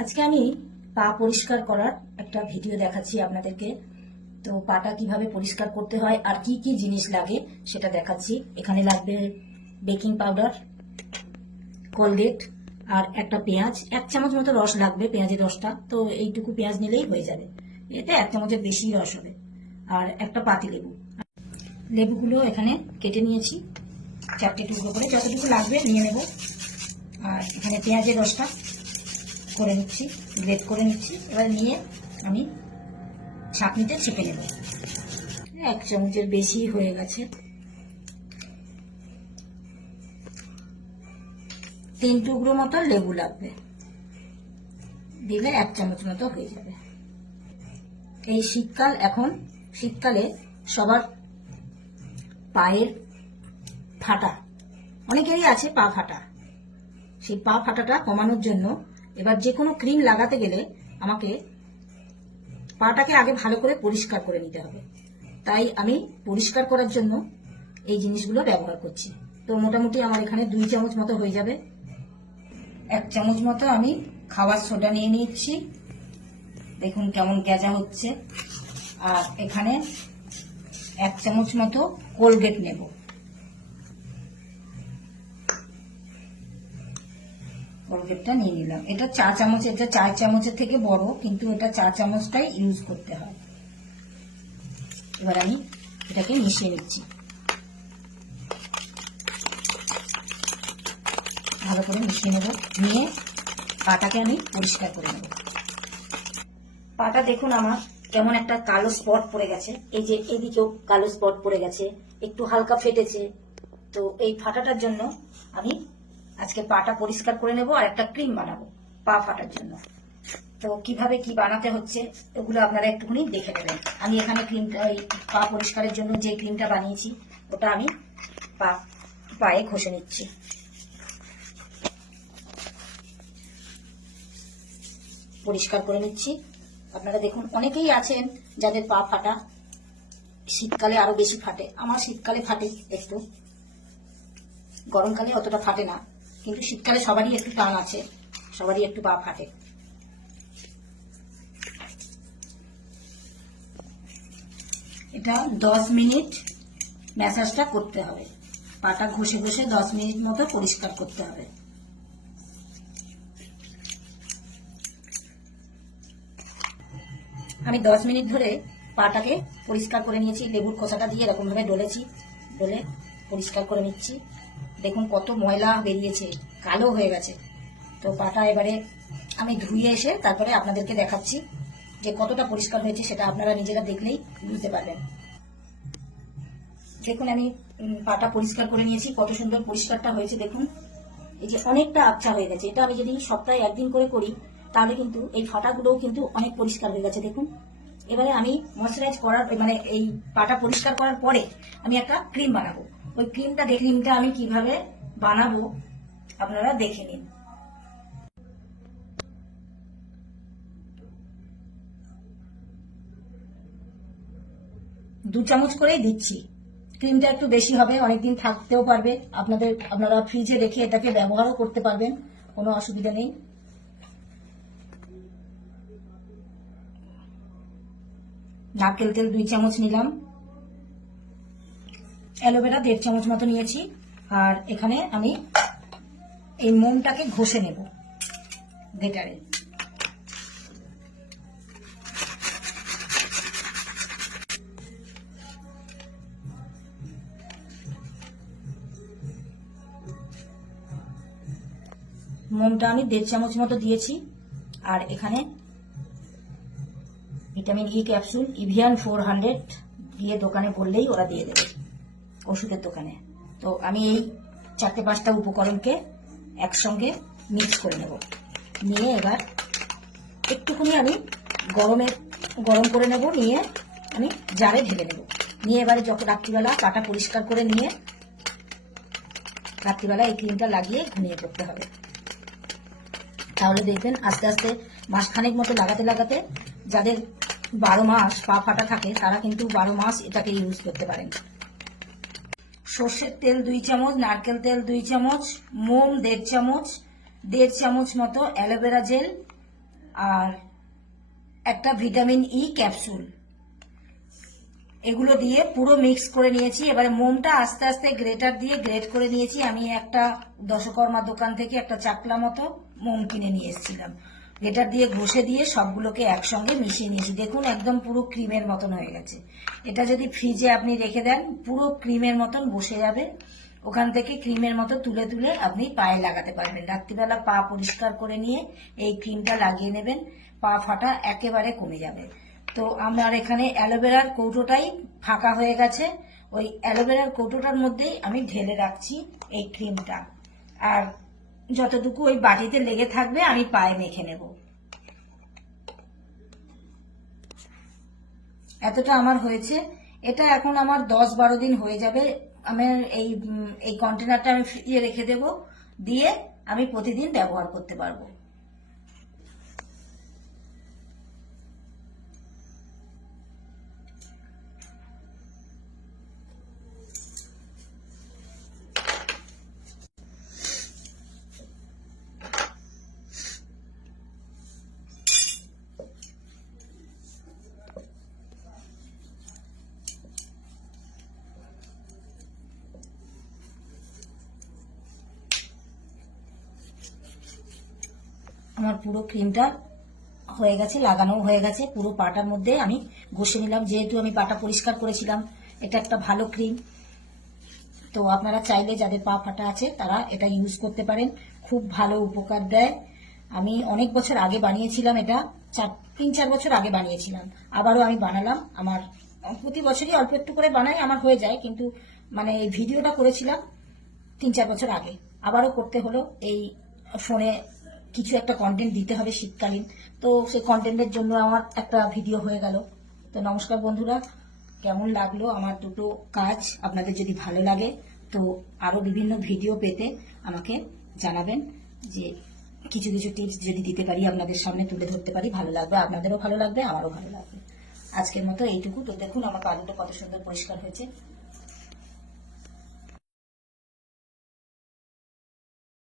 আজকে আমি পা পরিষ্কার করার একটা ভিডিও দেখাচ্ছি আপনাদেরকে। তো পাটা কীভাবে পরিষ্কার করতে হয় আর কি কি জিনিস লাগে সেটা দেখাচ্ছি। এখানে লাগবে বেকিং পাউডার, কোলগেট আর একটা পেঁয়াজ। এক চামচ মতো রস লাগবে পেঁয়াজের রসটা। তো এইটুকু পেঁয়াজ নিলেই হয়ে যাবে। এতে এক চামচের বেশি রস হবে। আর একটা পাতি লেবু। লেবুগুলো এখানে কেটে নিয়েছি। চারটে টুকরো করে যতটুকু লাগবে নিয়ে নেব। আর এখানে পেঁয়াজের রসটা করে নিচ্ছি গ্রেট করে নিচ্ছি। এবার নিয়ে আমি ছাঁকনিতে ছেঁকে নেব। এক চামচের বেশি হয়ে গেছে। তিন টুকরো মতো লেবু লাগবে। দিলে এক চামচ মতো হয়ে যাবে। এই শীতকাল এখন, শীতকালে সবার পায়ের ফাটা, অনেকেরই আছে পা ফাটা। সেই পা ফাটাটা কমানোর জন্য এবার যে কোনো ক্রিম লাগাতে গেলে আমাকে পাটাকে আগে ভালো করে পরিষ্কার করে নিতে হবে। তাই আমি পরিষ্কার করার জন্য এই জিনিসগুলো ব্যবহার করছি। তো মোটামুটি আমার এখানে দুই চামচ মতো হয়ে যাবে। এক চামচ মতো আমি খাবার সোডা নিয়ে নিচ্ছি। দেখুন কেমন গেজা হচ্ছে। আর এখানে এক চামচ মতো কোলগেট নেব। কোলগেটটা নিয়ে নিলাম। এটা চা চামচ, এটা চার চামচের থেকে বড়, কিন্তু এটা চা চামচটাই ইউজ করতে হয়। এবার আমি এটাকে মিশিয়ে নিচ্ছি। ভালো করে মিশিয়ে নেব। নিয়ে পাটাকে আমি পরিষ্কার করে নেব। পাটা দেখুন আমার কেমন একটা কালো স্পট পড়ে গেছে। এই যে এদিকেও কালো স্পট পড়ে গেছে। একটু হালকা ফেটেছে। তো এই ফাটাটার জন্য আমি আজকে পাটা পরিষ্কার করে নেব আর একটা ক্রিম বানাবো, পা ফাটার জন্য। তো কীভাবে কি বানাতে হচ্ছে, ওগুলো আপনারা একটুখানি দেখে নেবেন। আমি এখানে ক্রিমটা, এই পা পরিষ্কারের জন্য যে ক্রিমটা বানিয়েছি, ওটা আমি পা, পায়ে ঘষে নিচ্ছি। পরিষ্কার করে নিচ্ছি। আপনারা দেখুন, অনেকেই আছেন যাদের পা ফাটা, শীতকালে আরও বেশি ফাটে। আমার শীতকালে ফাটে, একটু। গরমকালে অতটা ফাটে না। কিন্তু শীতকালে সবারই একটু টান আছে। সবারই একটু পা ফাটে এটা দশ মিনিট ম্যাসাজটা করতে হবে। পাটা ঘষে ঘষে দশ মিনিট মতো পরিষ্কার করতে হবে। আমি দশ মিনিট ধরে পাটাকে পরিষ্কার করে নিয়েছি, লেবুর খোসাটা দিয়ে এরকম ভাবে ডলেছি, ডলে পরিষ্কার করে নিচ্ছি। দেখুন কত ময়লা বেরিয়েছে, কালো হয়ে গেছে। তো পাটা এবারে আমি ধুয়ে এসে তারপরে আপনাদেরকে দেখাচ্ছি যে কতটা পরিষ্কার হয়েছে সেটা আপনারা নিজেরা দেখলেই বুঝতে পারবেন। দেখুন আমি পাটা পরিষ্কার করে নিয়েছি, কত সুন্দর পরিষ্কারটা হয়েছে দেখুন। এই যে অনেকটা আবছা হয়ে গেছে, এটা আমি যদি সপ্তাহে একদিন করে করি, তাহলে কিন্তু এই ফাটাগুলোও কিন্তু অনেক পরিষ্কার হয়ে গেছে দেখুন। এবারে আমি ময়শ্চারাইজ করার মানে এই পাটা পরিষ্কার করার পরে আমি একটা ক্রিম বানাবো। ওই ক্রিমটা ক্রিমটা আমি কীভাবে বানাবো, আপনারা দেখে নিন। দু চামচ করেই দিচ্ছি। ক্রিমটা একটু বেশি হবে, অনেকদিন থাকতেও পারবে। আপনাদের, আপনারা ফ্রিজে রেখে এটাকে ব্যবহারও করতে পারবেন, কোনো অসুবিধা নেই। নারকেল তেল দুই চামচ নিলাম। অ্যালোভেরা দেড় চামচ মতো নিয়েছি। আর এখানে আমি এই মোমটাকে ঘষে নেব গ্রেটারে মোমটা আমি দেড় চামচ মতো দিয়েছি। আর এখানে vitamin E capsule Evion four hundred দিয়ে দোকানে বললেই ওরা দিয়ে দেবে। ওষুধের দোকানে। তো আমি এই চারটে পাঁচটা উপকরণকে একসঙ্গে মিক্স করে নেব। নিয়ে এবার একটুখানি আমি গরমে গরম করে নেব, নিয়ে আমি জারে ঢেলে নেব। নিয়ে এবারে যখন রাত্রিবেলা কাটা পরিষ্কার করে নিয়ে রাত্রিবেলা এই ক্রিমটা লাগিয়ে ঘুমিয়ে পড়তে হবে। তাহলে দেখবেন আস্তে আস্তে মাসখানেক মতো লাগাতে লাগাতে যাদের বারো মাস পা ফাটা থাকে, তারা কিন্তু বারো মাস এটাকে ইউজ করতে পারেন। সর্ষের তেল দুই চামচ, নারকেল তেল দুই চামচ, মোম দেড় চামচ দেড় চামচ মতো অ্যালোভেরা জেল আর একটা ভিটামিন ই ক্যাপসুল। এগুলো দিয়ে পুরো মিক্স করে নিয়েছি। এবারে মোমটা আস্তে আস্তে গ্রেটার দিয়ে গ্রেট করে নিয়েছি। আমি একটা দশকর্মা দোকান থেকে একটা চাকলা মতো মোম কিনে নিয়ে এসেছিলাম। গ্রেটার দিয়ে ঘষে দিয়ে সবগুলোকে একসঙ্গে মিশিয়ে নিয়েছি। দেখুন, একদম পুরো ক্রিমের মতন হয়ে গেছে। এটা যদি ফ্রিজে আপনি রেখে দেন, পুরো ক্রিমের মতন বসে যাবে। ওখান থেকে ক্রিমের মতো তুলে তুলে আপনি পায়ে লাগাতে পারবেন। রাত্রিবেলা পা পরিষ্কার করে নিয়ে এই ক্রিমটা লাগিয়ে নেবেন। পা ফাটা একেবারে কমে যাবে। তো আমার এখানে অ্যালোভেরার কৌটোটাই ফাঁকা হয়ে গেছে। ওই অ্যালোভেরার কৌটোটার মধ্যেই আমি ঢেলে রাখছি এই ক্রিমটা। আর যতটুকু ওই বাটিতে লেগে থাকবে, আমি পায়ে মেখে নেব। এতটা আমার হয়েছে। এটা এখন আমার দশ বারো দিন হয়ে যাবে। আমার এই এই কন্টেনারটা আমি ফ্রিজে রেখে দেব। দিয়ে আমি প্রতিদিন ব্যবহার করতে পারব। আমার পুরো ক্রিমটা হয়ে গেছে লাগানো হয়ে গেছে। পুরো পাটার মধ্যে আমি ঘষে নিলাম। যেহেতু আমি পাটা পরিষ্কার করেছিলাম, এটা একটা ভালো ক্রিম তো আপনারা চাইলে যাদের পা ফাটা আছে, তারা এটা ইউজ করতে পারেন। খুব ভালো উপকার দেয়। আমি অনেক বছর আগে বানিয়েছিলাম এটা। চার, তিন, চার বছর আগে বানিয়েছিলাম। আবারও আমি বানালাম। আমার, প্রতি বছরই অল্প একটু করে বানাই, আমার হয়ে যায়। কিন্তু মানে এই ভিডিওটা করেছিলাম তিন, চার বছর আগে। আবারও করতে হলো। এই ফোনে কিছু একটা কন্টেন্ট দিতে হবে শীতকালীন। তো সেই কন্টেন্টের জন্য আমার একটা ভিডিও হয়ে গেল। তো নমস্কার বন্ধুরা, কেমন লাগল আমার দুটো কাজ? আপনাদের যদি ভালো লাগে, তো আরও বিভিন্ন ভিডিও পেতে আমাকে জানাবেন যে কিছু কিছু টিপস যদি দিতে পারি আপনাদের সামনে তুলে ধরতে পারি, ভালো লাগবে। আপনাদেরও ভালো লাগবে, আমারও ভালো লাগবে। আজকের মতো এইটুকু। তো দেখুন, আমার কাজটা কত সুন্দর পরিষ্কার হয়েছে।